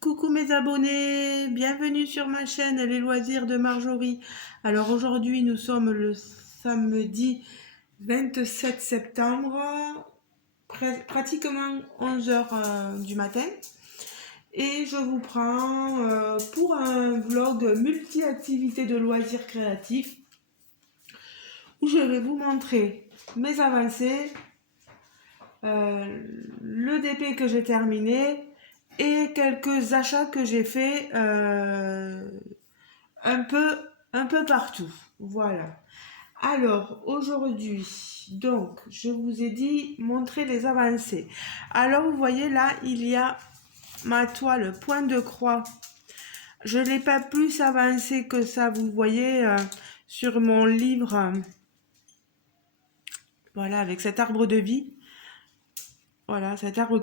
Coucou mes abonnés, bienvenue sur ma chaîne Les Loisirs de Marjorie. Alors aujourd'hui nous sommes le samedi 27 septembre, pratiquement 11 heures du matin. Et je vous prends pour un vlog multi-activités de loisirs créatifs où je vais vous montrer mes avancées, le DP que j'ai terminé et quelques achats que j'ai fait un peu partout. Voilà. Alors aujourd'hui, donc je vous ai dit montrer les avancées. Alors vous voyez là, il y a ma toile point de croix. Je n'ai pas plus avancé que ça, vous voyez, sur mon livre, voilà, avec cet arbre de vie. Voilà, cet arbre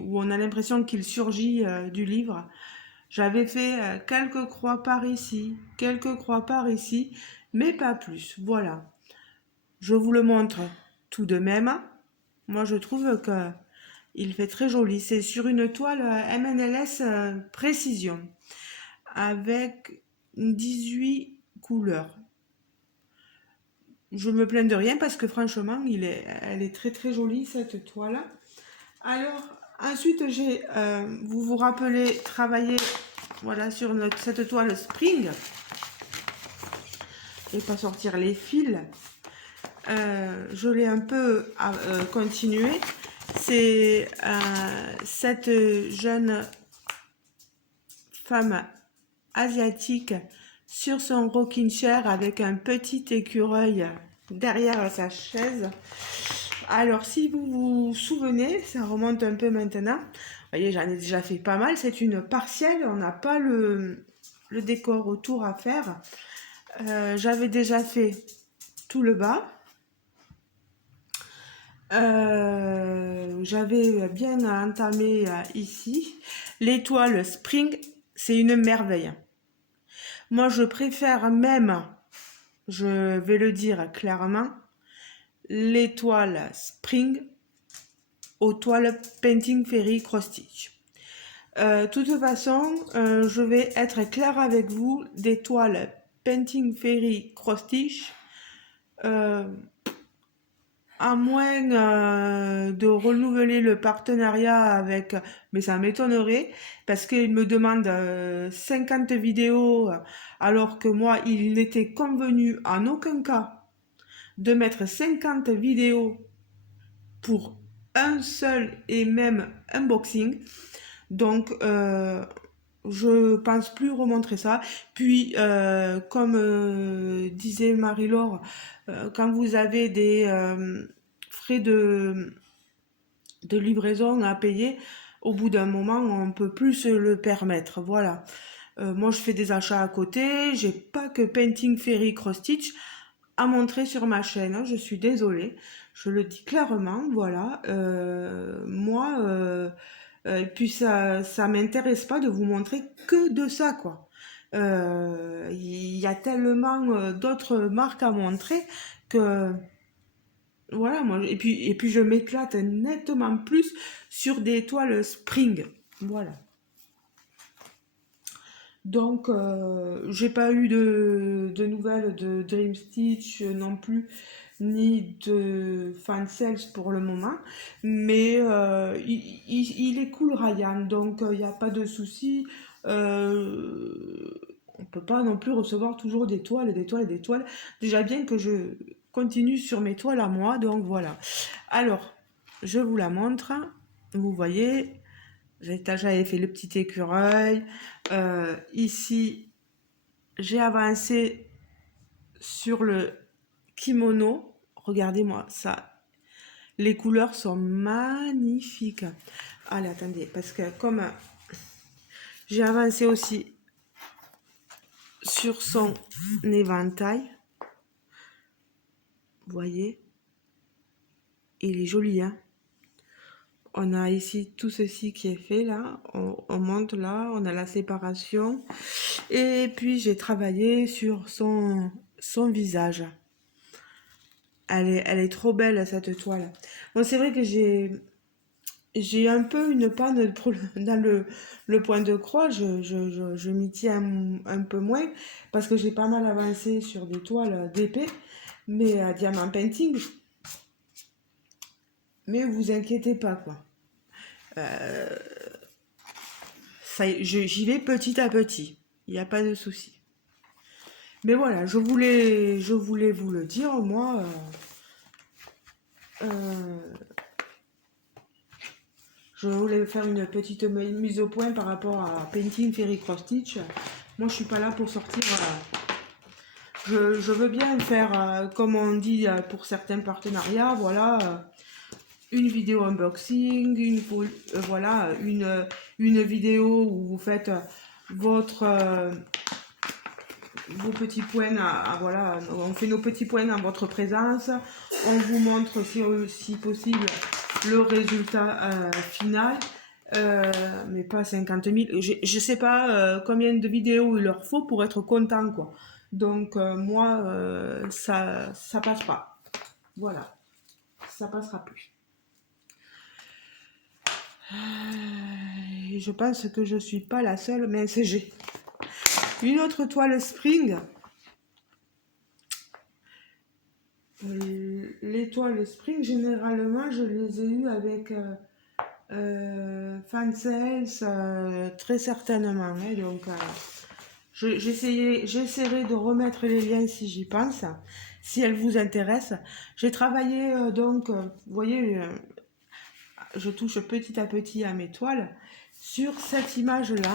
où on a l'impression qu'il surgit du livre. J'avais fait quelques croix par ici, quelques croix par ici, mais pas plus. Voilà. Je vous le montre tout de même. Moi, je trouve que il fait très joli. C'est sur une toile MNLS Précision avec 18 couleurs. Je me plains de rien parce que franchement, elle est très très jolie cette toile. Alors, ensuite, vous vous rappelez, travaillé voilà, sur cette toile Spring. Et pas sortir les fils. Je l'ai un peu continué. C'est cette jeune femme asiatique sur son rocking chair avec un petit écureuil derrière sa chaise. Alors, si vous vous souvenez, ça remonte un peu maintenant. Vous voyez, j'en ai déjà fait pas mal. C'est une partielle, on n'a pas le décor autour à faire. J'avais déjà fait tout le bas. J'avais bien entamé ici. L'étoile Spring, c'est une merveille. Moi, je préfère même, je vais le dire clairement, l'étoile Spring aux toiles Painting Fairy Cross Stitch. Toute façon, je vais être claire avec vous, des toiles Painting Fairy Cross Stitch, à moins de renouveler le partenariat avec, mais ça m'étonnerait, parce qu'il me demande 50 vidéos, alors que moi, il n'était convenu en aucun cas de mettre 50 vidéos pour un seul et même unboxing. Donc, je pense plus remontrer ça. Puis, comme disait Marie-Laure, quand vous avez des frais de livraison à payer, au bout d'un moment, on peut plus se le permettre. Voilà. Moi, je fais des achats à côté. J'ai pas que Painting Fairy Cross Stitch à montrer sur ma chaîne, hein. Je suis désolée. Je le dis clairement. Voilà. Moi, et puis ça m'intéresse pas de vous montrer que de ça, quoi. Il y a tellement d'autres marques à montrer que voilà, moi, et puis je m'éclate nettement plus sur des toiles Spring. Voilà. Donc, j'ai pas eu de nouvelles de Dream Stitch non plus, ni de Fansales pour le moment. Mais il est cool, Ryan, donc il n'y a pas de souci. On peut pas non plus recevoir toujours des toiles, des toiles, des toiles. Déjà bien que je continue sur mes toiles à moi, donc voilà. Alors, je vous la montre. Vous voyez, j'avais fait le petit écureuil. Ici, j'ai avancé sur le kimono. Regardez-moi ça. Les couleurs sont magnifiques. Allez, attendez, parce que comme j'ai avancé aussi sur son éventail, vous voyez, il est joli, hein. On a ici tout ceci qui est fait là, on monte là, on a la séparation. Et puis j'ai travaillé sur son visage. Elle est trop belle cette toile. Bon, c'est vrai que J'ai un peu une panne dans le point de croix, je m'y tiens un peu moins parce que j'ai pas mal avancé sur des toiles d'épée, mais à diamant painting, mais vous inquiétez pas quoi. J'y vais petit à petit, il n'y a pas de souci. Mais voilà, je voulais vous le dire, moi, euh, je voulais faire une petite mise au point par rapport à Painting Fairy Cross Stitch. Moi, je suis pas là pour sortir. Je veux bien faire, comme on dit pour certains partenariats, voilà, une vidéo unboxing, voilà, une vidéo où vous faites votre, vos petits points, voilà, on fait nos petits points en votre présence, on vous montre si possible le résultat final, mais pas 50 000. Je sais pas combien de vidéos il leur faut pour être content, quoi. Donc moi, ça passe pas. Voilà, ça passera plus. Et je pense que je suis pas la seule, mais j'ai une autre toile Spring. Les toiles Spring, généralement, je les ai eues avec Fansels, très certainement, hein. Donc, j'essaierai de remettre les liens si j'y pense, si elles vous intéressent. J'ai travaillé, donc, vous voyez, je touche petit à petit à mes toiles. Sur cette image-là,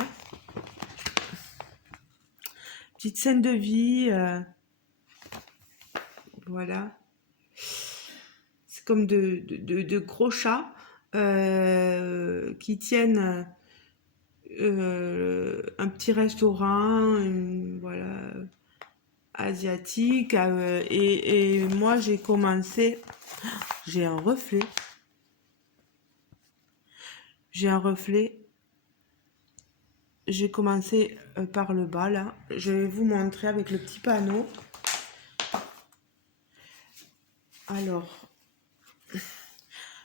petite scène de vie, voilà. C'est comme de gros chats qui tiennent un petit restaurant, voilà, asiatique. Et moi, j'ai commencé. J'ai un reflet. J'ai un reflet. J'ai commencé par le bas, là. Je vais vous montrer avec le petit panneau. Alors,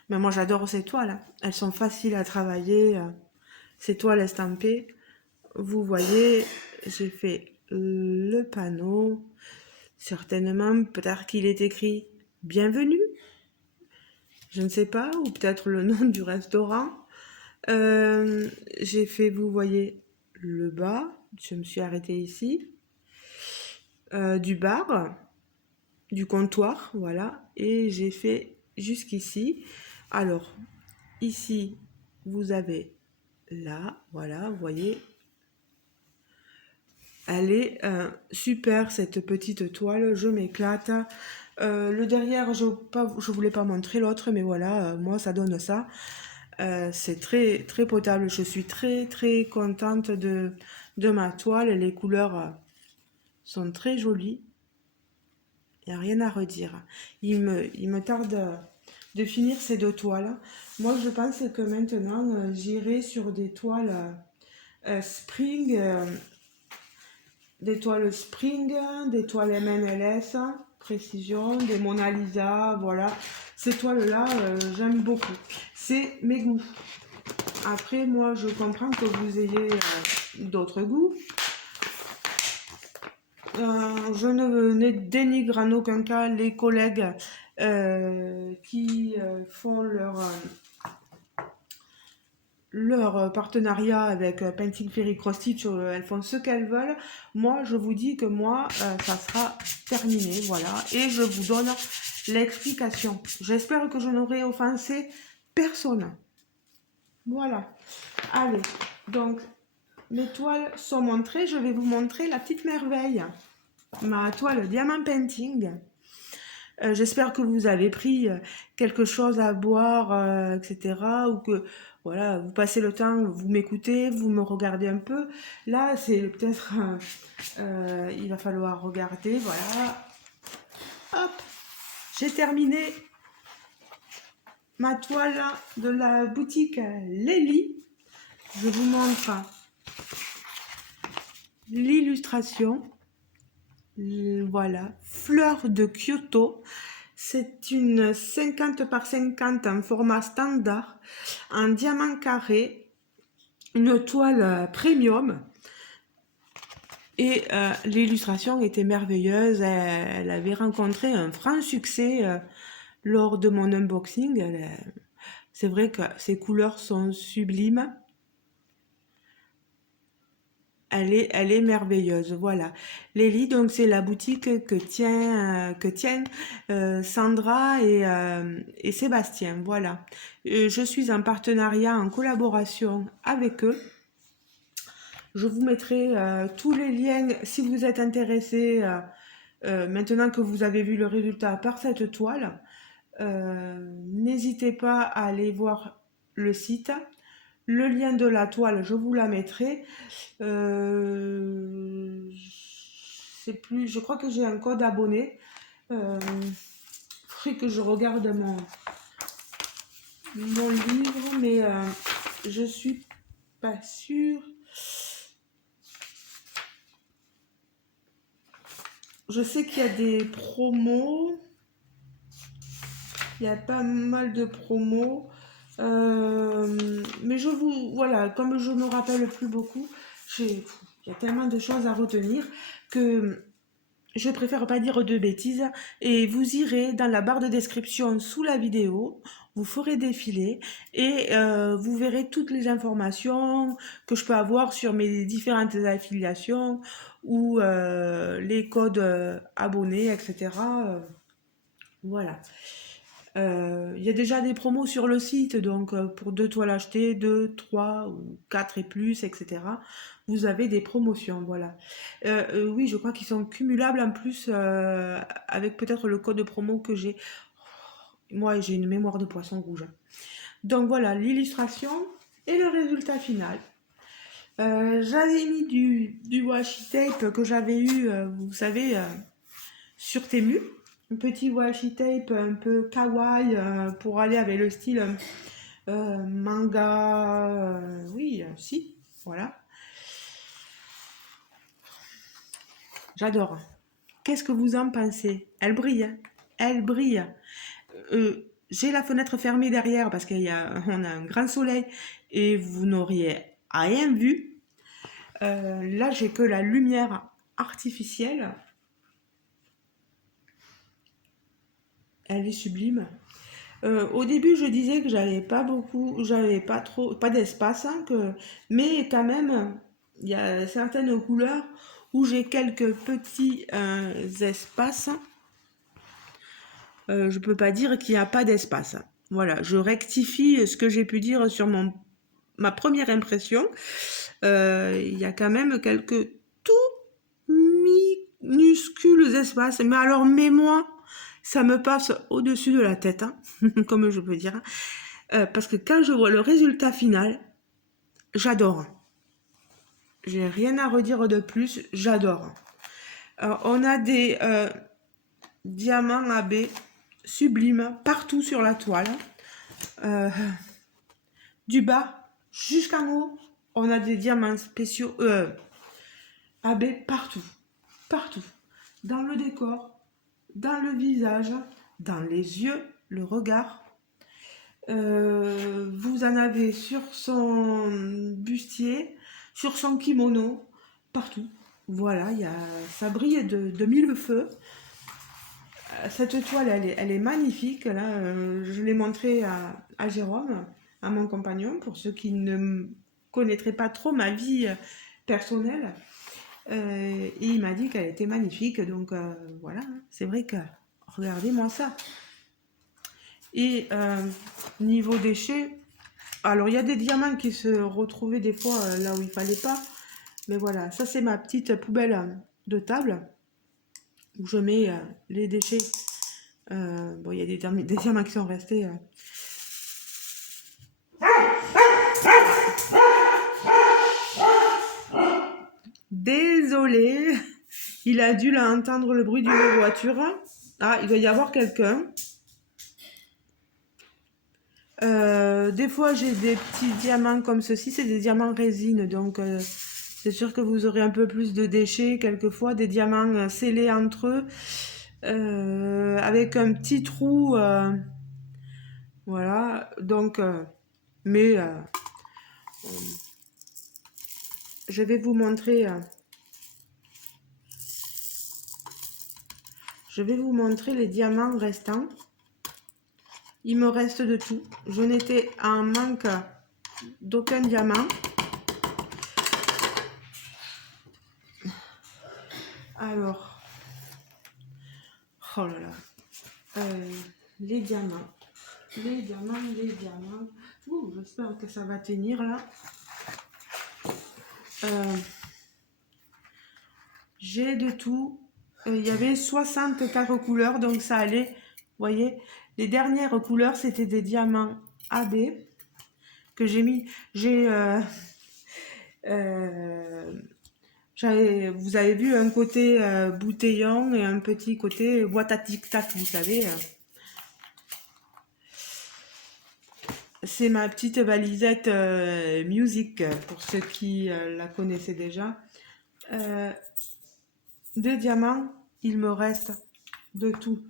mais moi, j'adore ces toiles, hein. Elles sont faciles à travailler. Ces toiles estampées. Vous voyez, j'ai fait le panneau. Certainement, peut-être qu'il est écrit bienvenue. Je ne sais pas, ou peut-être le nom du restaurant. J'ai fait, vous voyez, le bas. Je me suis arrêtée ici. Du bar, du comptoir, voilà. Et j'ai fait jusqu'ici. Alors, ici, vous avez là, voilà, vous voyez. Elle est super, cette petite toile. Je m'éclate. Le derrière, je voulais pas montrer l'autre, mais voilà, moi, ça donne ça. C'est très, très potable. Je suis très, très contente de ma toile. Les couleurs sont très jolies. Il n'y a rien à redire. Il me tarde de finir ces deux toiles. Moi, je pense que maintenant, j'irai sur des toiles spring, des toiles spring, des toiles MNLS, précision, des Mona Lisa, voilà. Ces toiles-là, j'aime beaucoup. C'est mes goûts. Après, moi, je comprends que vous ayez d'autres goûts. Je ne dénigre en aucun cas les collègues qui font leur partenariat avec Painting Fairy Cross Stitch. Elles font ce qu'elles veulent. Moi, je vous dis que moi, ça sera terminé, voilà. Et je vous donne l'explication. J'espère que je n'aurai offensé personne. Voilà. Allez, donc les toiles sont montrées. Je vais vous montrer la petite merveille. Ma toile Diamant Painting. J'espère que vous avez pris quelque chose à boire, etc. Ou que voilà, vous passez le temps, vous m'écoutez, vous me regardez un peu. Là, c'est peut-être, il va falloir regarder. Voilà. Hop, j'ai terminé ma toile de la boutique Lélie. Je vous montre l'illustration. Voilà, fleur de Kyoto. C'est une 50 par 50 en format standard en diamant carré, une toile premium. Et l'illustration était merveilleuse. Elle avait rencontré un franc succès lors de mon unboxing. C'est vrai que ses couleurs sont sublimes. Elle est merveilleuse, voilà. Lélie, donc c'est la boutique que tiennent Sandra et Sébastien, voilà. Je suis en partenariat, en collaboration avec eux. Je vous mettrai tous les liens si vous êtes intéressé, maintenant que vous avez vu le résultat par cette toile. N'hésitez pas à aller voir le site. Le lien de la toile, je vous la mettrai. C'est plus, je crois que j'ai un code abonné. Faudrait que je regarde mon livre, mais je suis pas sûre. Je sais qu'il y a des promos. Il y a pas mal de promos. Mais voilà, comme je me rappelle plus beaucoup, il y a tellement de choses à retenir que je préfère pas dire de bêtises. Et vous irez dans la barre de description sous la vidéo, vous ferez défiler et vous verrez toutes les informations que je peux avoir sur mes différentes affiliations ou les codes abonnés, etc. Voilà. Il y a déjà des promos sur le site, donc pour 2 toiles achetées, 2, 3 ou 4 et plus, etc. Vous avez des promotions, voilà. Oui, je crois qu'ils sont cumulables en plus avec peut-être le code de promo que j'ai. Moi, j'ai une mémoire de poisson rouge. Donc voilà, l'illustration et le résultat final. J'avais mis du washi tape que j'avais eu, vous savez, sur Temu. Un petit washi tape un peu kawaii pour aller avec le style manga. Oui, si, voilà. J'adore. Qu'est-ce que vous en pensez? Elle brille, hein. Elle brille. J'ai la fenêtre fermée derrière parce qu'on a un grand soleil et vous n'auriez rien vu. Là, j'ai que la lumière artificielle. Elle est sublime. Au début, je disais que j'avais pas d'espace, hein, mais quand même, il y a certaines couleurs où j'ai quelques petits espaces. Je peux pas dire qu'il n'y a pas d'espace. Voilà, je rectifie ce que j'ai pu dire sur ma première impression. Il y a quand même quelques tout minuscules espaces. Mais alors, moi, ça me passe au-dessus de la tête, hein, comme je peux dire. Parce que quand je vois le résultat final, j'adore. J'ai rien à redire de plus, j'adore. On a des diamants AB sublimes partout sur la toile. Du bas jusqu'en haut, on a des diamants spéciaux AB partout. Partout. Dans le décor, dans le visage, dans les yeux, le regard. Vous en avez sur son bustier, sur son kimono, partout. Voilà, ça brille de mille feux. Cette toile, elle est magnifique. Là, je l'ai montrée à Jérôme, à mon compagnon, pour ceux qui ne connaîtraient pas trop ma vie personnelle. Et il m'a dit qu'elle était magnifique. Donc voilà, c'est vrai que regardez-moi ça. Et niveau déchets, alors il y a des diamants qui se retrouvaient des fois là où il fallait pas. Mais voilà, ça c'est ma petite poubelle de table où je mets les déchets. Bon, il y a des diamants qui sont restés. Désolé, il a dû là entendre le bruit d'une voiture. Ah, il doit y avoir quelqu'un. Des fois, j'ai des petits diamants comme ceci, c'est des diamants résine, donc c'est sûr que vous aurez un peu plus de déchets, quelquefois des diamants scellés entre eux, avec un petit trou, voilà, donc, Mais je vais vous montrer... je vais vous montrer les diamants restants. Il me reste de tout. Je n'étais en manque d'aucun diamant. Alors, oh là là, les diamants, les diamants, les diamants. Ouh, j'espère que ça va tenir là. J'ai de tout. Il y avait 64 couleurs, donc ça allait. Vous voyez, les dernières couleurs, c'était des diamants AB que j'ai mis. Vous avez vu un côté bouteillon et un petit côté boîte à tic-tac, vous savez. C'est ma petite valisette music, pour ceux qui la connaissaient déjà. Des diamants, il me reste de tout.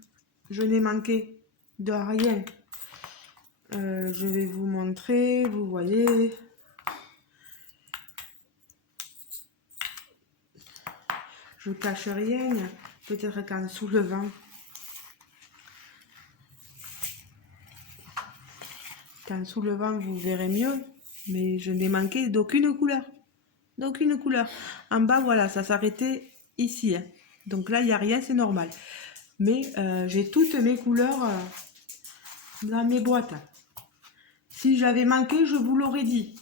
Je n'ai manqué de rien. Je vais vous montrer, vous voyez. Je cache rien, peut-être qu'en soulevant. Qu'en soulevant, vous verrez mieux. Mais je n'ai manqué d'aucune couleur. D'aucune couleur. En bas, voilà, ça s'arrêtait ici. Hein. Donc là, il n'y a rien, c'est normal. Mais j'ai toutes mes couleurs dans mes boîtes. Si j'avais manqué, je vous l'aurais dit.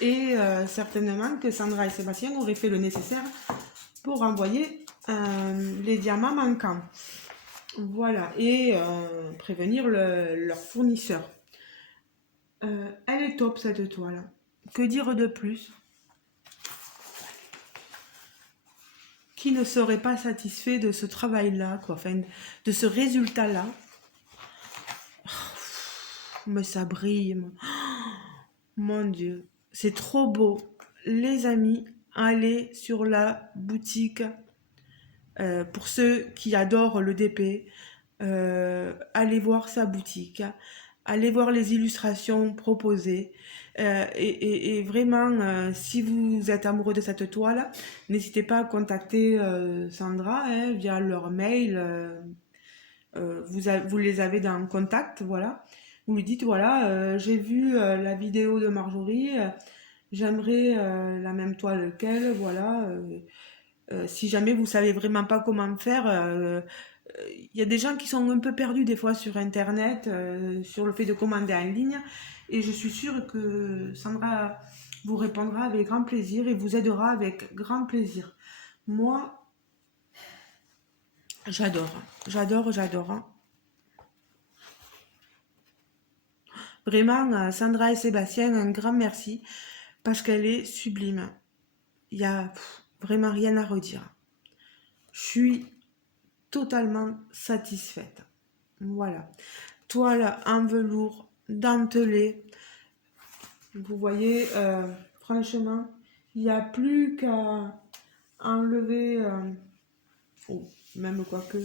Et certainement que Sandra et Sébastien auraient fait le nécessaire pour envoyer les diamants manquants. Voilà, et prévenir leur fournisseur. Elle est top cette toile. Que dire de plus? Qui ne serait pas satisfait de ce travail-là, quoi, enfin, de ce résultat-là? Mais ça brille, mon Dieu, c'est trop beau. Les amis, allez sur la boutique. Pour ceux qui adorent le DP, allez voir sa boutique, allez voir les illustrations proposées. Et vraiment, si vous êtes amoureux de cette toile, n'hésitez pas à contacter Sandra hein, via leur mail. Vous les avez dans contact, voilà. Vous lui dites, voilà, j'ai vu la vidéo de Marjorie, j'aimerais la même toile qu'elle, voilà. Si jamais vous savez vraiment pas comment faire, il y a des gens qui sont un peu perdus des fois sur Internet, sur le fait de commander en ligne. Et je suis sûre que Sandra vous répondra avec grand plaisir et vous aidera avec grand plaisir. Moi, j'adore, j'adore, j'adore. Hein. Vraiment, Sandra et Sébastien, un grand merci parce qu'elle est sublime. Il y a vraiment rien à redire. Je suis totalement satisfaite. Voilà. Toile en velours dentelé. Vous voyez, franchement, il n'y a plus qu'à enlever. Oh, même quoi que.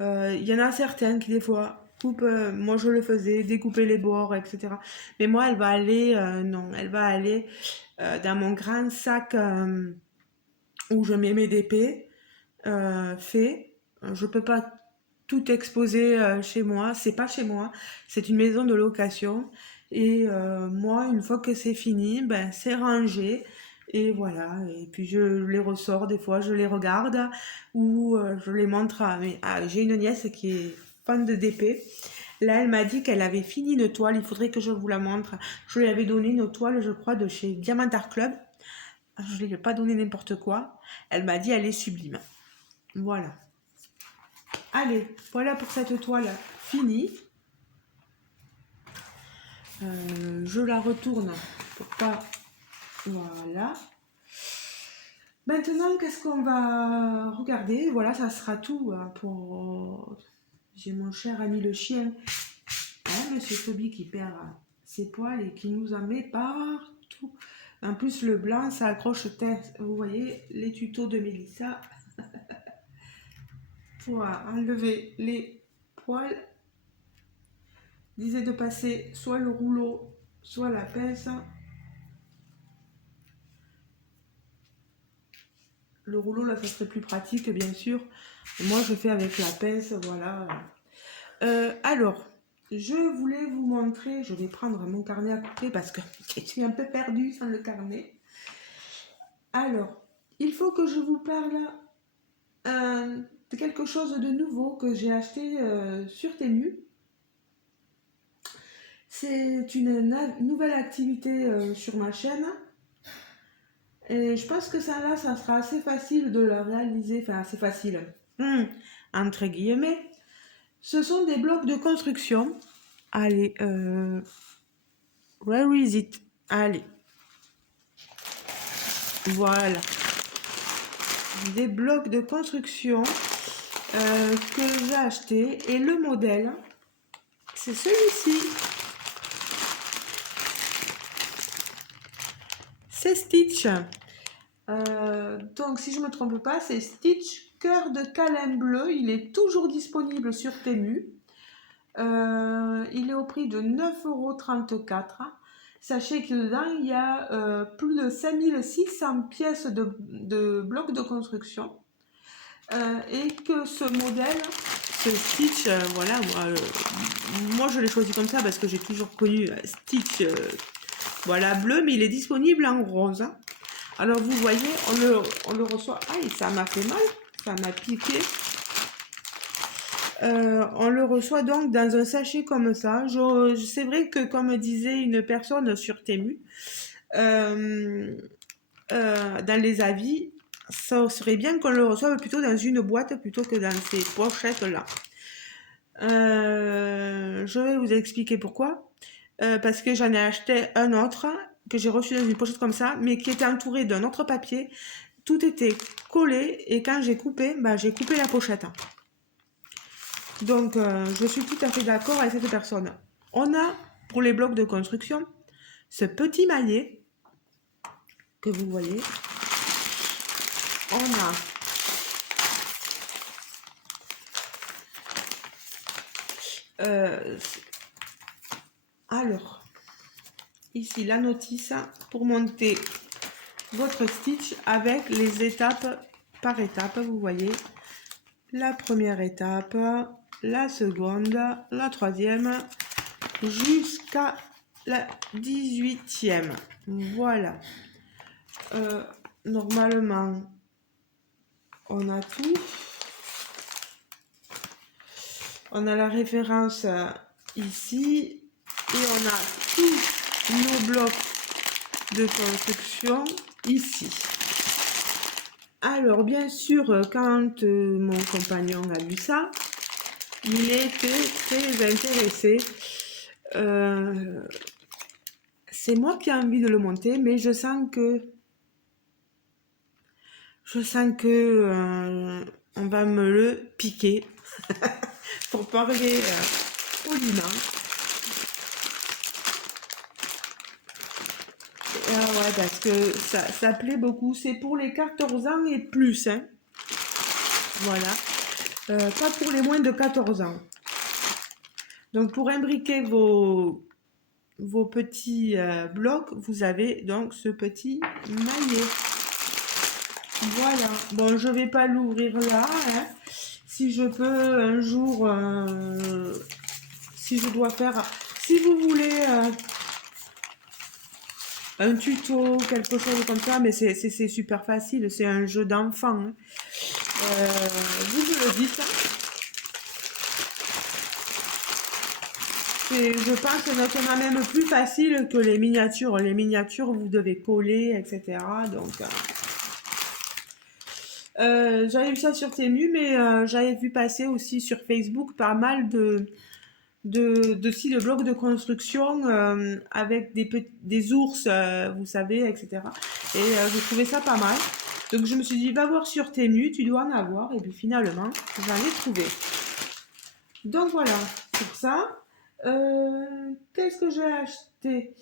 Il y en a certains qui, des fois, coupent. Moi, je le faisais, découper les bords, etc. Mais moi, elle va aller. Non, elle va aller dans mon grand sac où je mets mes DP fait. Je peux pas tout exposé chez moi. C'est pas chez moi, c'est une maison de location. Et moi, une fois que c'est fini, ben, c'est rangé. Et voilà. Et puis je les ressors des fois, je les regarde ou je les montre à mes... Ah, j'ai une nièce qui est fan de DP. Là, elle m'a dit qu'elle avait fini une toile. Il faudrait que je vous la montre. Je lui avais donné une toile, je crois, de chez Diamant Art Club. Je ne lui ai pas donné n'importe quoi. Elle m'a dit elle est sublime. Voilà. Allez, voilà pour cette toile finie. Je la retourne pour pas... Voilà. Maintenant, qu'est-ce qu'on va regarder? Voilà, ça sera tout pour... J'ai mon cher ami le chien. Hein, Monsieur Toby qui perd ses poils et qui nous en met partout. En plus, le blanc, ça accroche tête. Vous voyez, les tutos de Mélissa. Pour enlever les poils. disait de passer soit le rouleau, soit la pince. Le rouleau, là, ça serait plus pratique, bien sûr. Moi, je fais avec la pince, voilà. Alors, je voulais vous montrer, je vais prendre mon carnet à côté parce que je suis un peu perdue sans le carnet. Alors, il faut que je vous parle de quelque chose de nouveau que j'ai acheté sur Temu. C'est une nouvelle activité sur ma chaîne. Et je pense que ça là, ça sera assez facile de le réaliser, enfin assez facile, entre guillemets. Ce sont des blocs de construction. Allez, where is it? Allez, voilà. Des blocs de construction que j'ai acheté. Et le modèle, c'est celui-ci. C'est Stitch. Donc, si je ne me trompe pas, c'est Stitch Cœur de câlin bleu. Il est toujours disponible sur Temu. Il est au prix de 9,34 €. Sachez que dedans, il y a plus de 5600 pièces de blocs de construction. Et que ce modèle, ce Stitch, voilà, moi je l'ai choisi comme ça parce que j'ai toujours connu Stitch, voilà, bleu, mais il est disponible en rose. Hein. Alors vous voyez, on le reçoit. Aïe, ça m'a fait mal, ça m'a piqué. On le reçoit donc dans un sachet comme ça. C'est vrai que comme disait une personne sur Temu, dans les avis, ça serait bien qu'on le reçoive plutôt dans une boîte plutôt que dans ces pochettes-là. Je vais vous expliquer pourquoi. Parce que j'en ai acheté un autre que j'ai reçu dans une pochette comme ça, mais qui était entouré d'un autre papier. Tout était collé et quand j'ai coupé la pochette. Donc, je suis tout à fait d'accord avec cette personne. On a, pour les blocs de construction, ce petit maillet que vous voyez. On a alors, ici la notice pour monter votre stitch avec les étapes par étape. Vous voyez, la première étape, la seconde, la troisième, jusqu'à la 18e. Voilà. Normalement, on a tout. On a la référence ici et on a tous nos blocs de construction ici. Alors, bien sûr, quand mon compagnon a vu ça, il était très intéressé. C'est moi qui ai envie de le monter, mais je sens que on va me le piquer pour parler poliment. Ah ouais, parce que ça plaît beaucoup. C'est pour les 14 ans et plus. Hein. Voilà. Pas pour les moins de 14 ans. Donc pour imbriquer vos petits blocs, vous avez donc ce petit maillet. Voilà. Bon, je vais pas l'ouvrir là. Hein. Si je peux un jour, si je dois faire, si vous voulez un tuto, quelque chose comme ça, mais c'est super facile, c'est un jeu d'enfant. Hein. Vous me le dites. Je pense que maintenant même plus facile que les miniatures. Les miniatures, vous devez coller, etc. Donc, j'avais vu ça sur Temu, mais j'avais vu passer aussi sur Facebook pas mal de blocs de construction avec des ours, vous savez, etc. Et je trouvais ça pas mal. Donc je me suis dit, va voir sur Temu, tu dois en avoir. Et puis finalement, j'en ai trouvé. Donc voilà, pour ça. Qu'est-ce que j'ai acheté?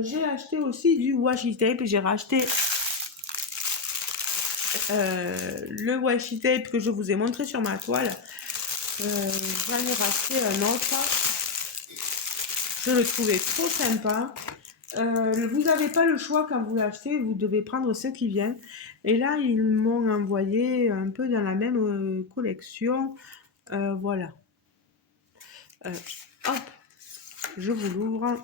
J'ai acheté aussi du washi tape. J'ai racheté le washi tape que je vous ai montré sur ma toile. J'en ai racheté un autre. Je le trouvais trop sympa. Vous n'avez pas le choix quand vous l'achetez, vous devez prendre ce qui vient. Et là, ils m'ont envoyé un peu dans la même collection. Voilà. Hop, je vous l'ouvre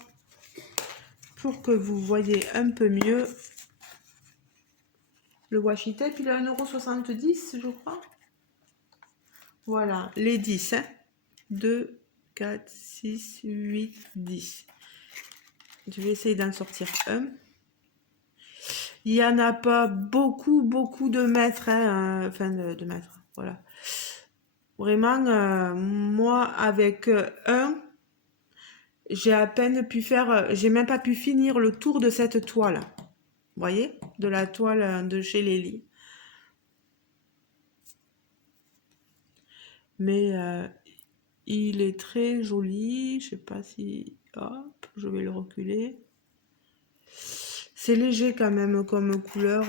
pour que vous voyez un peu mieux. Le washi tape, il est à 1,70 €, je crois. Voilà, les 10. Hein. 2, 4, 6, 8, 10. Je vais essayer d'en sortir un. Il n'y en a pas beaucoup de mètres. Hein, enfin, de mètres. Voilà. Vraiment, moi, avec un, j'ai à peine pu faire... j'ai même pas pu finir le tour de cette toile. Vous voyez? De la toile de chez Lely. Mais il est très joli. Je sais pas si... Hop, je vais le reculer. C'est léger quand même comme couleur.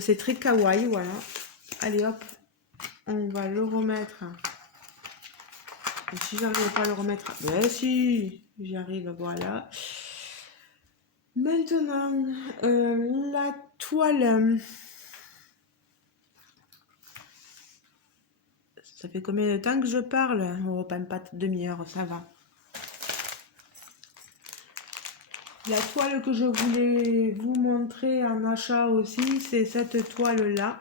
C'est très kawaii, voilà. Allez hop, on va le remettre. Et si j'arrive pas à le remettre, ben si, j'y arrive, voilà. Maintenant, la toile. Ça fait combien de temps que je parle? Oh, pas demi-heure, ça va. La toile que je voulais vous montrer en achat aussi, c'est cette toile-là.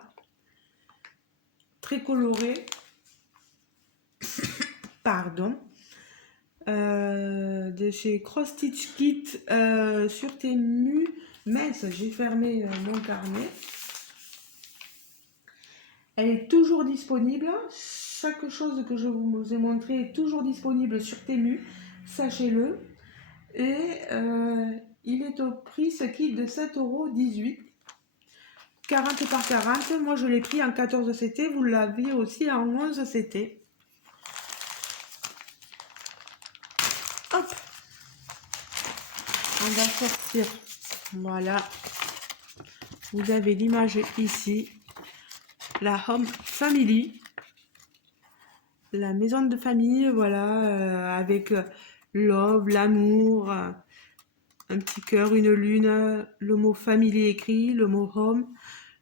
Très colorée. Pardon. De chez Cross Stitch Kit sur Temu. Mince, j'ai fermé mon carnet. Elle est toujours disponible. Chaque chose que je vous ai montré est toujours disponible sur Temu. Sachez-le. Et il est au prix, ce kit, de 7,18 €. 40 par 40. Moi, je l'ai pris en 14 CT. Vous l'avez aussi en 11 CT. Hop. On va sortir. Voilà. Vous avez l'image ici. La Home Family. La maison de famille, voilà, avec love, l'amour, un petit cœur, une lune, le mot family écrit, le mot home,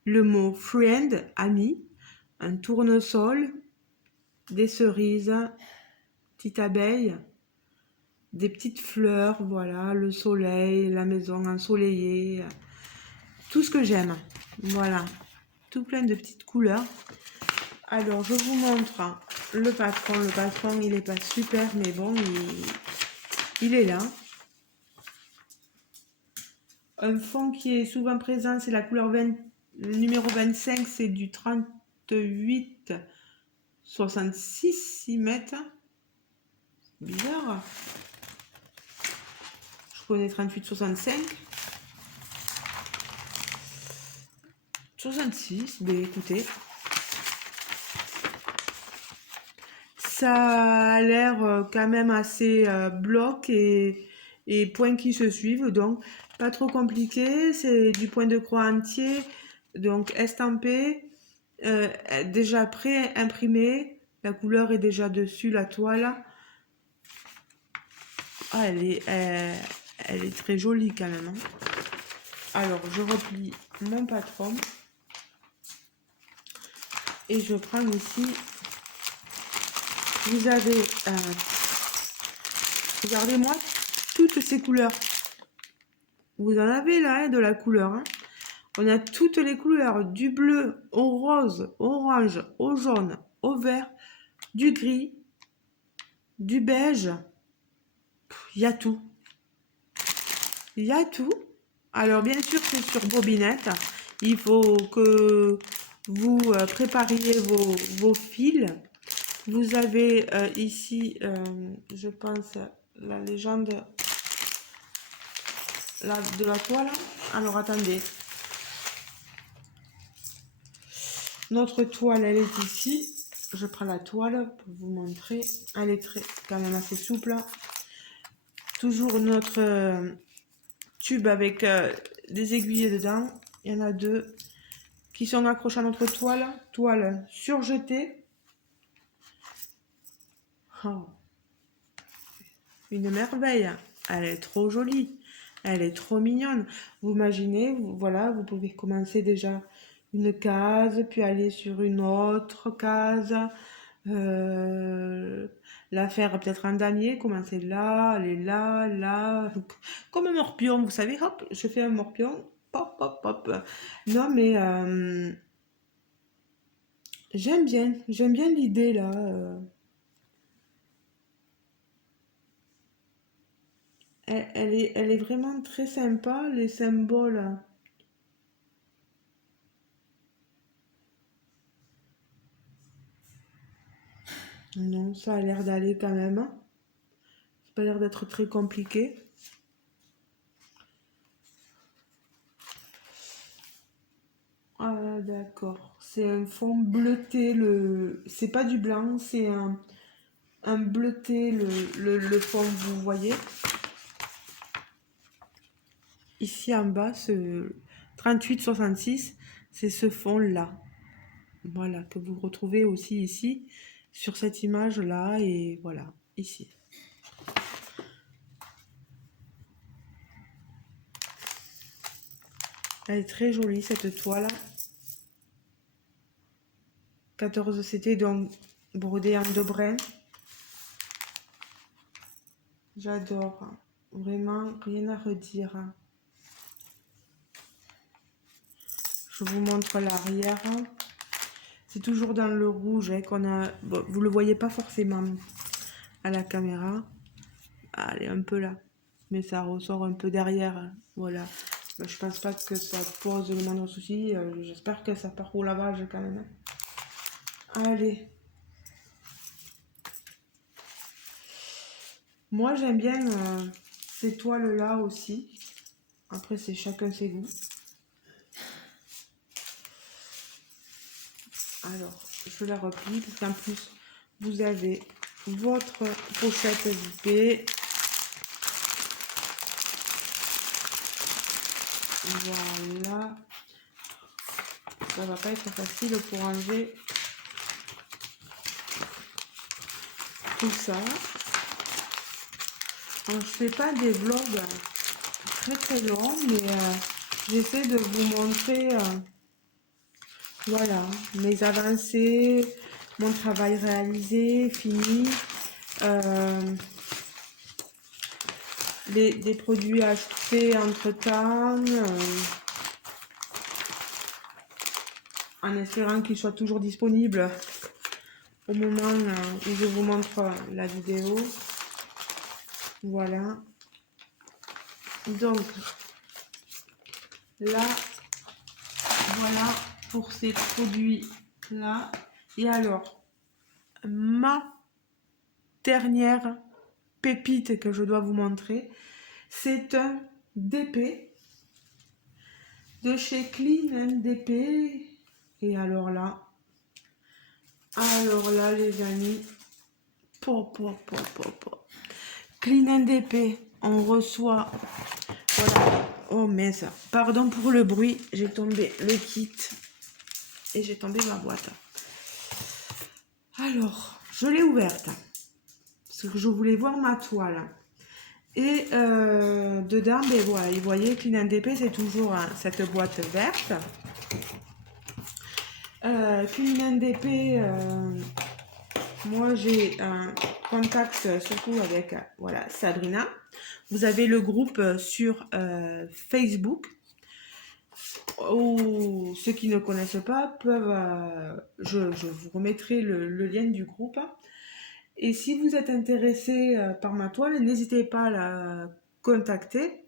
le mot friend, ami, un tournesol, des cerises, petite abeille, des petites fleurs, voilà, le soleil, la maison ensoleillée, tout ce que j'aime. Voilà, tout plein de petites couleurs. Alors, je vous montre le patron. Le patron, il n'est pas super, mais bon, il est là. Un fond qui est souvent présent, c'est la couleur 20, le numéro 25, c'est du 38,66 cm. Bizarre. Je connais 38,65. 66, ben écoutez. Ça a l'air quand même assez bloc et points qui se suivent, donc pas trop compliqué. C'est du point de croix entier, donc estampé, déjà pré-imprimé. La couleur est déjà dessus, la toile. Ah, elle est très jolie quand même. Hein. Alors, je replie mon patron. Et je prends ici. Vous avez, regardez-moi, toutes ces couleurs. Vous en avez là, hein, de la couleur. Hein. On a toutes les couleurs, du bleu au rose, orange, au jaune, au vert, du gris, du beige. Il y a tout. Il y a tout. Alors bien sûr, c'est sur bobinette. Il faut que vous prépariez vos fils. Vous avez ici, je pense, la légende de la toile. Alors attendez. Notre toile, elle est ici. Je prends la toile pour vous montrer. Elle est quand même assez souple. Toujours notre tube avec des aiguilles dedans. Il y en a deux qui sont accrochés à notre toile. Toile surjetée. Oh. une merveille. Elle est trop jolie. Elle est trop mignonne. Vous imaginez, voilà, vous pouvez commencer déjà une case, puis aller sur une autre case, euh, la faire peut-être en damier, commencer là, aller là, là, comme un morpion, vous savez, hop, je fais un morpion, pop, pop, pop. Non, mais j'aime bien l'idée là. Elle est vraiment très sympa, les symboles. Non, ça a l'air d'aller quand même, hein. Ça a pas l'air d'être très compliqué. Ah, d'accord. C'est un fond bleuté, c'est pas du blanc, c'est un bleuté, le fond, vous voyez. Ici en bas, ce 3866, c'est ce fond-là. Voilà, que vous retrouvez aussi ici, sur cette image-là, et voilà, ici. Elle est très jolie, cette toile. 14 CT, donc brodé en deux brins. J'adore. Vraiment, rien à redire. Je vous montre l'arrière. C'est toujours dans le rouge hein, qu'on a... Bon, vous le voyez pas forcément à la caméra. Ah, elle est un peu là. Mais ça ressort un peu derrière. Voilà. Je pense pas que ça pose le moindre souci. J'espère que ça part au lavage quand même. Allez. Moi, j'aime bien ces toiles-là aussi. Après, c'est chacun ses goûts. Alors, je la replie parce qu'en plus, vous avez votre pochette zippée. Voilà. Ça va pas être facile pour enlever tout ça. Alors, je fais pas des vlogs très très longs, mais j'essaie de vous montrer voilà, mes avancées, mon travail réalisé, fini, euh, des produits achetés entre-temps, en espérant qu'ils soient toujours disponibles au moment où je vous montre la vidéo. Voilà. Donc, là, voilà pour ces produits-là. Et alors, ma dernière pépite que je dois vous montrer, c'est un DP de chez Clean DP. Et alors là, les amis, Clean DP, on reçoit, voilà, oh mais ça, pardon pour le bruit, j'ai tombé le kit et j'ai tombé ma boîte. Alors, je l'ai ouverte parce que je voulais voir ma toile. Et dedans, ben voilà, vous voyez, Clean DP, c'est toujours cette boîte verte. Clean DP, moi j'ai un contact surtout avec voilà, Sabrina. Vous avez le groupe sur Facebook. Ou ceux qui ne connaissent pas peuvent, je vous remettrai le lien du groupe. Et si vous êtes intéressé par ma toile, n'hésitez pas à la contacter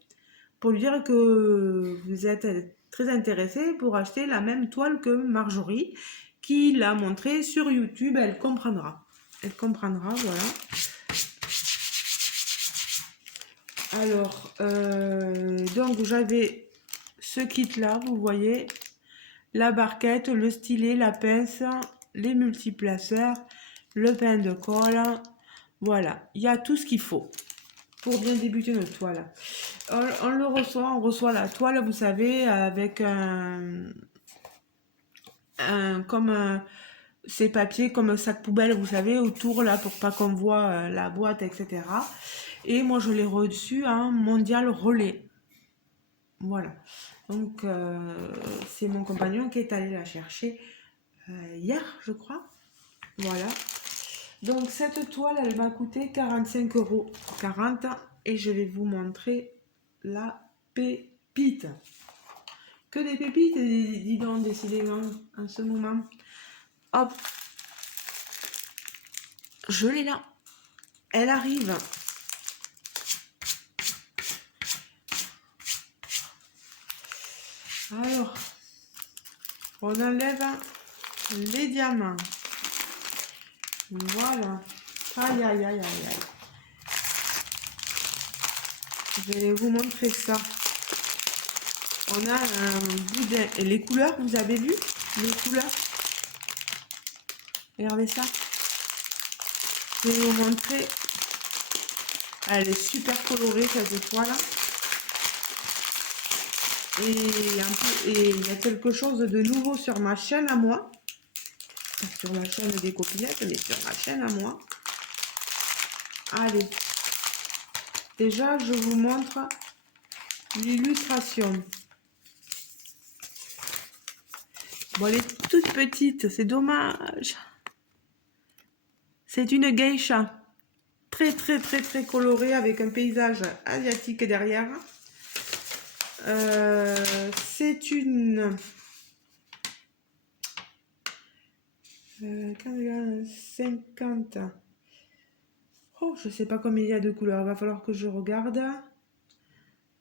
pour lui dire que vous êtes très intéressé pour acheter la même toile que Marjorie, qui l'a montré sur YouTube. Elle comprendra. Elle comprendra, voilà. Alors, donc j'avais ce kit-là, vous voyez, la barquette, le stylet, la pince, les multiplaceurs, le pain de colle. Voilà, il y a tout ce qu'il faut pour bien débuter notre toile. On reçoit la toile, vous savez, avec ces papiers comme un sac poubelle, vous savez, autour là pour pas qu'on voit la boîte, etc. Et moi, je l'ai reçu en mondial relais. Voilà. Donc, c'est mon compagnon qui est allé la chercher hier, je crois. Voilà. Donc, cette toile, elle m'a coûté 45,40 € et je vais vous montrer la pépite. Que des pépites, dis donc, décidément, en ce moment. Hop, je l'ai là. Elle arrive. Alors, on enlève les diamants. Voilà. Aïe, aïe, aïe, aïe, aïe. Je vais vous montrer ça. On a un boudin. Et les couleurs, vous avez vu? Les couleurs. Regardez ça. Je vais vous montrer. Elle est super colorée, cette toile. Et il y a quelque chose de nouveau sur ma chaîne à moi. Sur la chaîne des copinettes, mais sur ma chaîne à moi. Allez. Déjà, je vous montre l'illustration. Bon, elle est toute petite, c'est dommage. C'est une geisha. Très, très, très, très colorée avec un paysage asiatique derrière. C'est une... 50. Oh, je sais pas combien il y a de couleurs. Il va falloir que je regarde.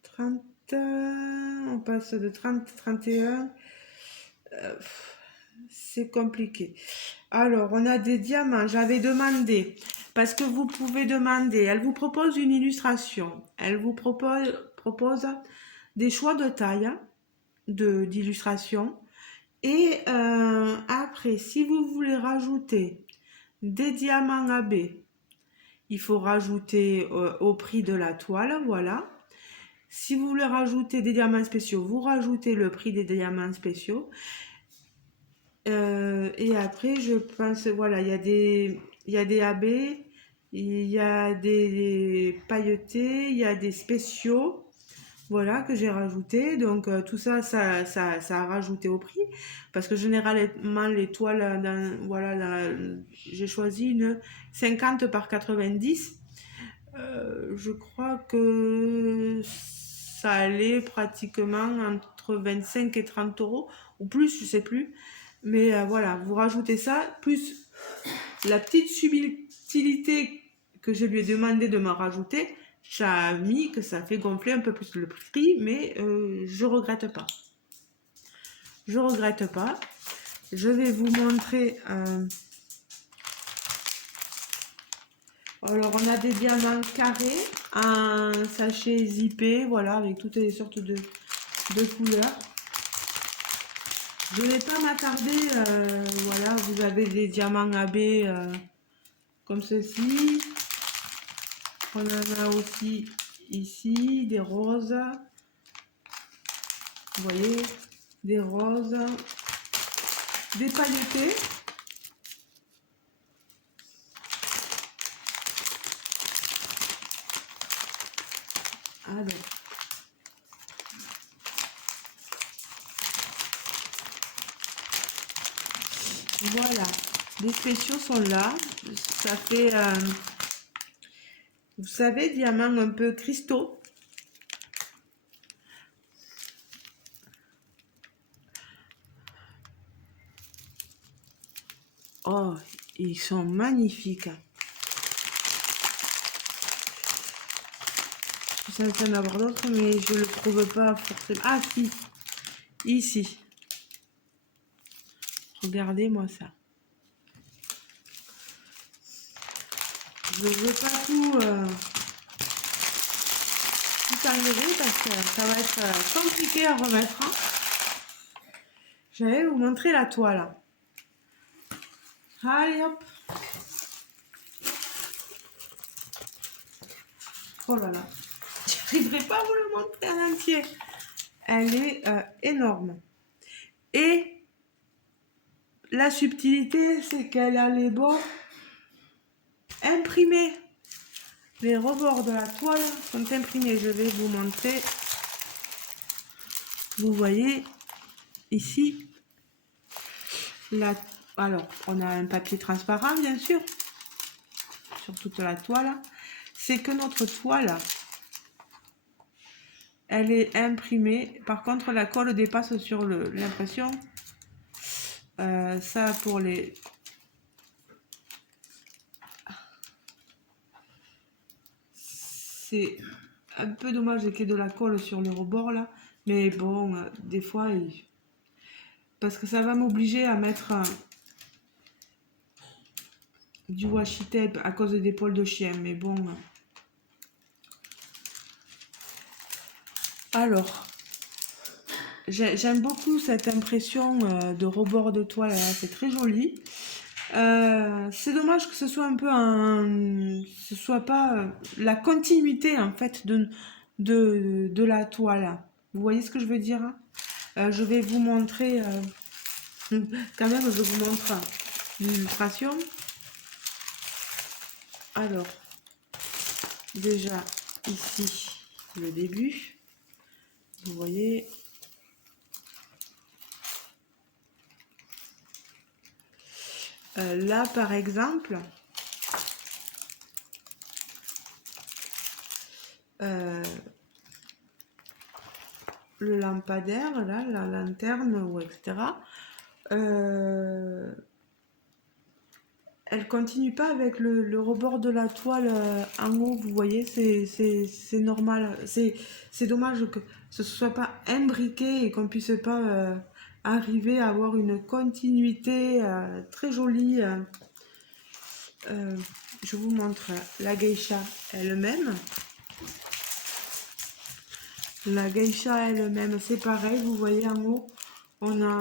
30. On passe de 30 à 31. C'est compliqué. Alors, on a des diamants. J'avais demandé, parce que vous pouvez demander, elle vous propose une illustration. Elle vous propose des choix de taille d'illustration. Et après, si vous voulez rajouter des diamants AB, il faut rajouter au prix de la toile, voilà. Si vous voulez rajouter des diamants spéciaux, vous rajoutez le prix des diamants spéciaux. Et après, je pense, voilà, il y a des AB, il y a des pailletés, il y a des spéciaux, voilà, que j'ai rajouté. Donc, tout ça, ça a rajouté au prix. Parce que généralement, les toiles, voilà, j'ai choisi une 50 par 90. Je crois que ça allait pratiquement entre 25 et 30 € ou plus, je sais plus. Mais voilà, vous rajoutez ça, plus la petite subtilité que je lui ai demandé de me rajouter, ça a mis que ça fait gonfler un peu plus le prix, mais je regrette pas. Je regrette pas. Je vais vous montrer. Alors, on a des diamants carrés, un sachet zippé, voilà, avec toutes les sortes de couleurs. Je ne vais pas m'attarder, voilà, vous avez des diamants AB comme ceci. On en a aussi ici, des roses. Vous voyez, des roses, des pailletés. Alors, voilà, les spéciaux sont là. Ça fait, vous savez, diamants un peu cristaux. Oh, ils sont magnifiques. Je suis censée en avoir d'autres, mais je ne le trouve pas forcément. Ah, si, ici. Regardez-moi ça. Je ne veux pas tout enlever parce que ça va être compliqué à remettre. Je vais vous montrer la toile. Allez hop. Oh là là. J'arriverai pas à vous le montrer en entier. Elle est énorme. Et la subtilité, c'est qu'elle a les bords imprimés. Les rebords de la toile sont imprimés. Je vais vous montrer. Vous voyez ici, alors on a un papier transparent bien sûr, sur toute la toile. C'est que notre toile, elle est imprimée. Par contre, la colle dépasse sur l'impression. Ça pour les... C'est un peu dommage qu'il y ait de la colle sur le rebord là. Mais bon, des fois, parce que ça va m'obliger à mettre du washi tape à cause des poils de chien. Mais bon. Alors, j'aime beaucoup cette impression de rebord de toile. C'est très joli. C'est dommage que ce soit un peu ce soit pas la continuité en fait de la toile. Vous voyez ce que je veux dire, hein. Je vais vous montrer quand même, je vous montre l'illustration. Alors, déjà ici le début, vous voyez. Là par exemple, le lampadaire, là, la lanterne, ou etc. Elle continue pas avec le rebord de la toile en haut, vous voyez, c'est normal. C'est dommage que ce soit pas imbriqué et qu'on puisse pas arriver à avoir une continuité très jolie. Je vous montre la geisha elle-même. La geisha elle-même, c'est pareil, vous voyez en haut, on a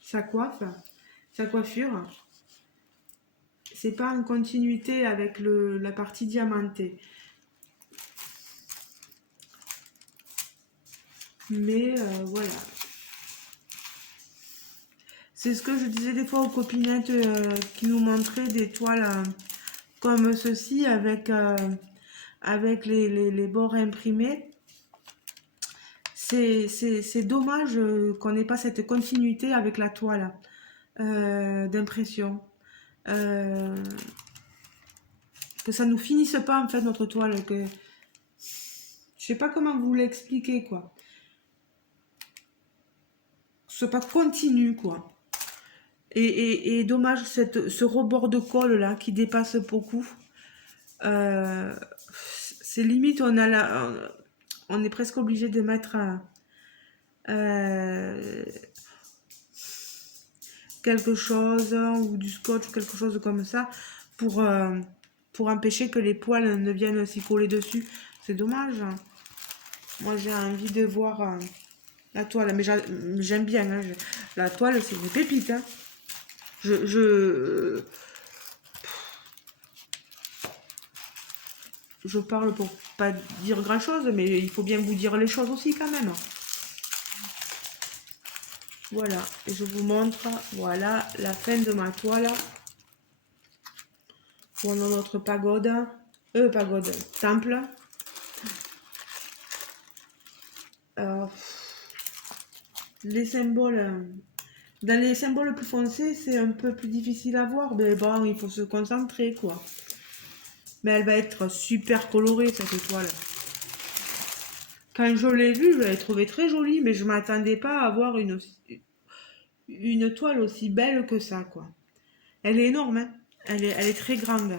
sa coiffure. C'est pas en continuité avec la partie diamantée. Mais voilà. C'est ce que je disais des fois aux copinettes qui nous montraient des toiles comme ceci avec les bords imprimés. C'est dommage qu'on n'ait pas cette continuité avec la toile d'impression. Que ça nous finisse pas en fait notre toile. Je sais pas comment vous l'expliquer quoi. Que ce soit pas continu quoi. Et dommage ce rebord de colle là qui dépasse beaucoup. C'est limite on est presque obligé de mettre quelque chose ou du scotch ou quelque chose comme ça pour empêcher que les poils ne viennent s'y coller dessus. C'est dommage. Moi j'ai envie de voir la toile, mais j'aime bien hein, la toile, c'est une pépite hein. Je parle pour pas dire grand chose, mais il faut bien vous dire les choses aussi quand même. Voilà, et je vous montre, voilà, la fin de ma toile. Voilà notre pagode, temple. Les symboles, dans les symboles plus foncés, c'est un peu plus difficile à voir, mais bon, il faut se concentrer, quoi. Mais elle va être super colorée, cette étoile. Quand je l'ai vue, je l'ai trouvée très jolie, mais je ne m'attendais pas à avoir une toile aussi belle que ça, quoi. Elle est énorme, hein. Elle est très grande.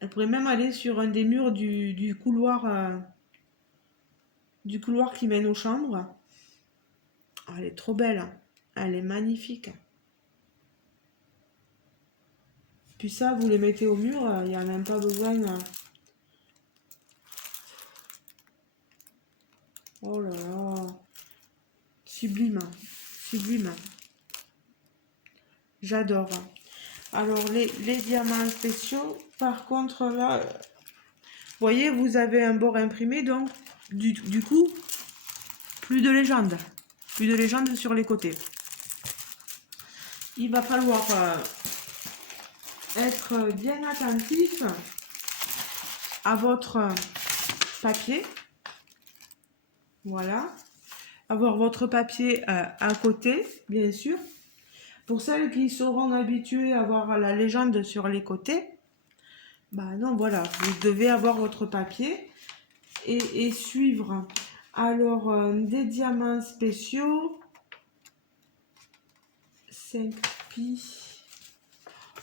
Elle pourrait même aller sur un des murs du couloir qui mène aux chambres. Oh, elle est trop belle. Elle est magnifique. Puis ça, vous les mettez au mur, il n'y a même pas besoin. Oh là là. Sublime. Sublime. J'adore. Alors, les diamants spéciaux, par contre, là, vous voyez, vous avez un bord imprimé, donc, du coup, plus de légende. Plus de légende sur les côtés. Il va falloir être bien attentif à votre papier. Voilà. Avoir votre papier à côté, bien sûr. Pour celles qui seront habituées à voir la légende sur les côtés, bah non, voilà, vous devez avoir votre papier et suivre. Alors, des diamants spéciaux, 5 pi.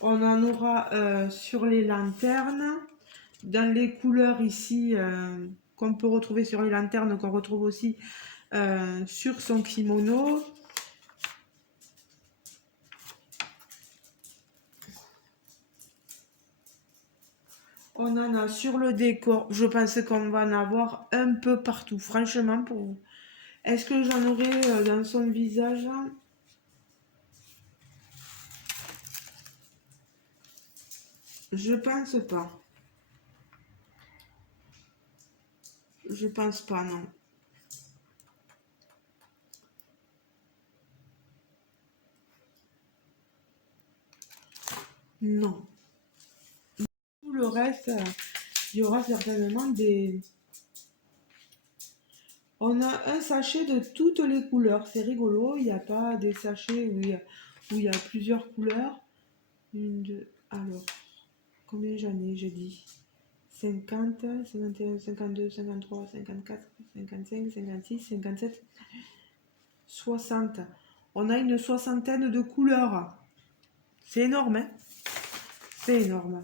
On en aura sur les lanternes, dans les couleurs ici qu'on peut retrouver sur les lanternes, qu'on retrouve aussi sur son kimono. On en a sur le décor. Je pense qu'on va en avoir un peu partout, franchement, pour vous. Est-ce que j'en aurai dans son visage? Je pense pas. Je pense pas, non. Non. Tout le reste, il y aura certainement des... On a un sachet de toutes les couleurs. C'est rigolo. Il n'y a pas des sachets où il y a plusieurs couleurs. Une, deux... Alors, combien j'en ai, j'ai dit 50, 51, 52, 53, 54, 55, 56, 57, 60. On a une soixantaine de couleurs. C'est énorme, hein? C'est énorme.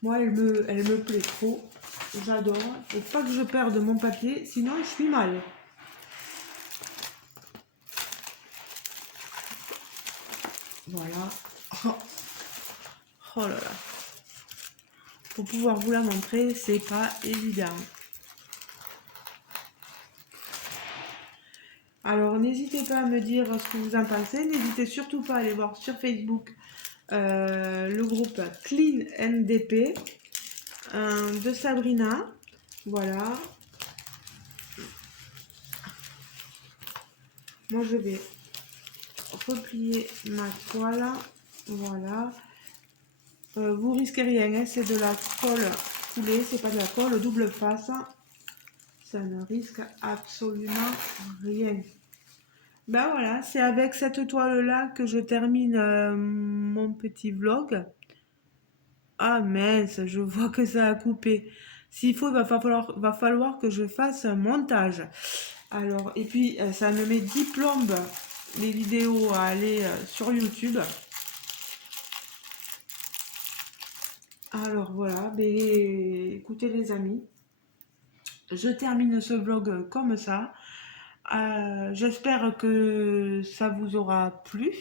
Moi, elle me plaît trop. J'adore. Faut pas que je perde mon papier, sinon je suis mal. Voilà. Oh, oh là là. Pour pouvoir vous la montrer, c'est pas évident. Alors, n'hésitez pas à me dire ce que vous en pensez. N'hésitez surtout pas à aller voir sur Facebook le groupe Clean NDP de Sabrina. Voilà. Moi, je vais replier ma toile. Voilà. Vous risquez rien, hein, c'est de la colle coulée, c'est pas de la colle double face. Ça ne risque absolument rien. Ben voilà, c'est avec cette toile-là que je termine mon petit vlog. Ah mince, je vois que ça a coupé. S'il faut, va falloir que je fasse un montage. Alors, et puis, ça me met 10 plombes les vidéos à aller sur YouTube. Alors voilà, ben, écoutez les amis, je termine ce vlog comme ça. J'espère que ça vous aura plu.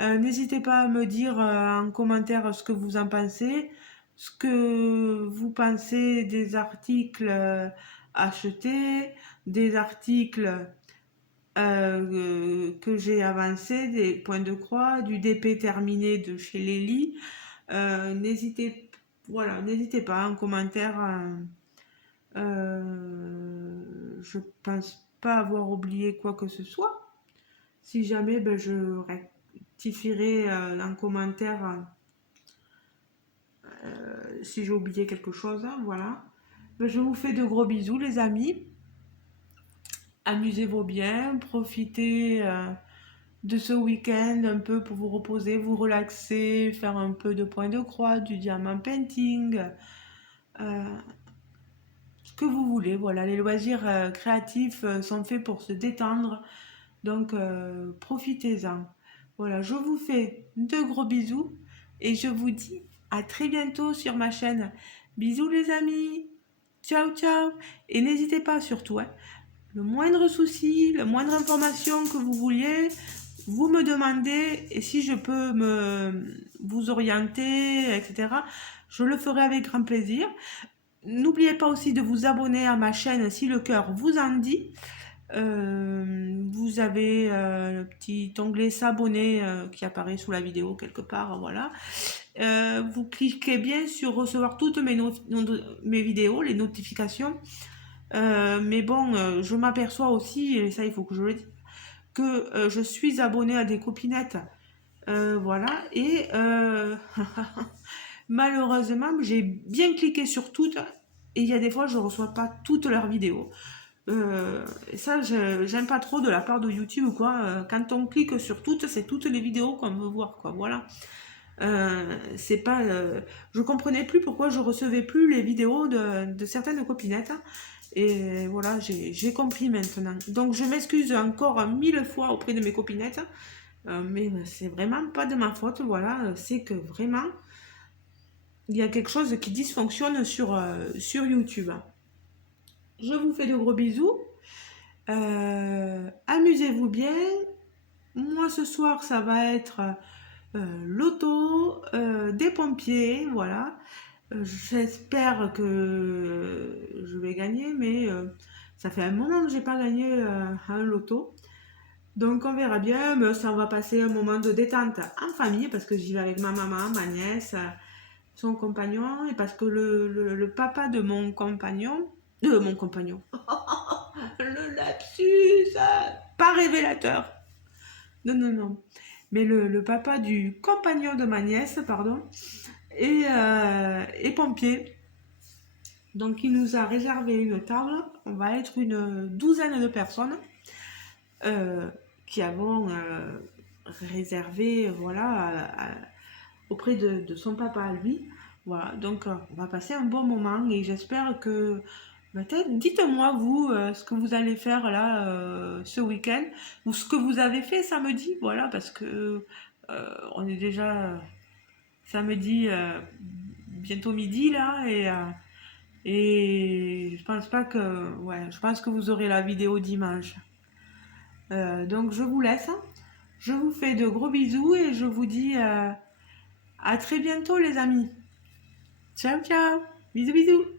N'hésitez pas à me dire en commentaire ce que vous en pensez, ce que vous pensez des articles achetés, des articles que j'ai avancés, des points de croix, du DP terminé de chez Lely. N'hésitez voilà, n'hésitez pas en commentaire. Je pense pas avoir oublié quoi que ce soit. Si jamais, ben, je rectifierai en commentaire si j'ai oublié quelque chose. Voilà. Ben, je vous fais de gros bisous les amis. Amusez-vous bien, profitez de ce week-end un peu pour vous reposer, vous relaxer, faire un peu de point de croix, du diamant painting, ce que vous voulez. Voilà, les loisirs créatifs sont faits pour se détendre, donc profitez-en. Voilà, je vous fais de gros bisous et je vous dis à très bientôt sur ma chaîne. Bisous les amis, ciao ciao, et n'hésitez pas surtout, hein, le moindre souci, la moindre information que vous vouliez, vous me demandez et si je peux vous orienter, etc., je le ferai avec grand plaisir. N'oubliez pas aussi de vous abonner à ma chaîne si le cœur vous en dit. Vous avez le petit onglet s'abonner qui apparaît sous la vidéo quelque part, voilà. Vous cliquez bien sur recevoir toutes mes vidéos, les notifications. Mais bon, je m'aperçois aussi, et ça il faut que je le dise, que je suis abonnée à des copinettes Voilà. Et malheureusement, j'ai bien cliqué sur toutes. Et il y a des fois, je ne reçois pas toutes leurs vidéos. Ça, j'aime pas trop de la part de YouTube, quoi. Quand on clique sur toutes, c'est toutes les vidéos qu'on veut voir, quoi. Voilà. C'est pas. Je comprenais plus pourquoi je recevais plus les vidéos de certaines copinettes. Et voilà, j'ai compris maintenant. Donc je m'excuse encore 1000 fois auprès de mes copinettes, mais c'est vraiment pas de ma faute. Voilà, c'est que vraiment il y a quelque chose qui dysfonctionne sur YouTube. Je vous fais de gros bisous. Amusez-vous bien. Moi ce soir, ça va être l'auto des pompiers. Voilà. J'espère que je vais gagner, mais ça fait un moment que j'ai pas gagné un loto. Donc on verra bien, mais ça va passer un moment de détente en famille parce que j'y vais avec ma maman, ma nièce, son compagnon et parce que le papa de mon compagnon, le lapsus, pas révélateur. Non, non, non. Mais le papa du compagnon de ma nièce, pardon, et pompier. Donc il nous a réservé une table. On va être une douzaine de personnes euh, qui avons réservé voilà, auprès de son papa à lui. Voilà, donc on va passer un bon moment et j'espère que peut-être dites-moi vous ce que vous allez faire là ce week-end ou ce que vous avez fait samedi, voilà, parce que on est déjà samedi bientôt midi là et je pense pas que ouais, je pense que vous aurez la vidéo dimanche. Donc je vous laisse. Je vous fais de gros bisous et je vous dis à très bientôt les amis. Ciao ciao. Bisous bisous.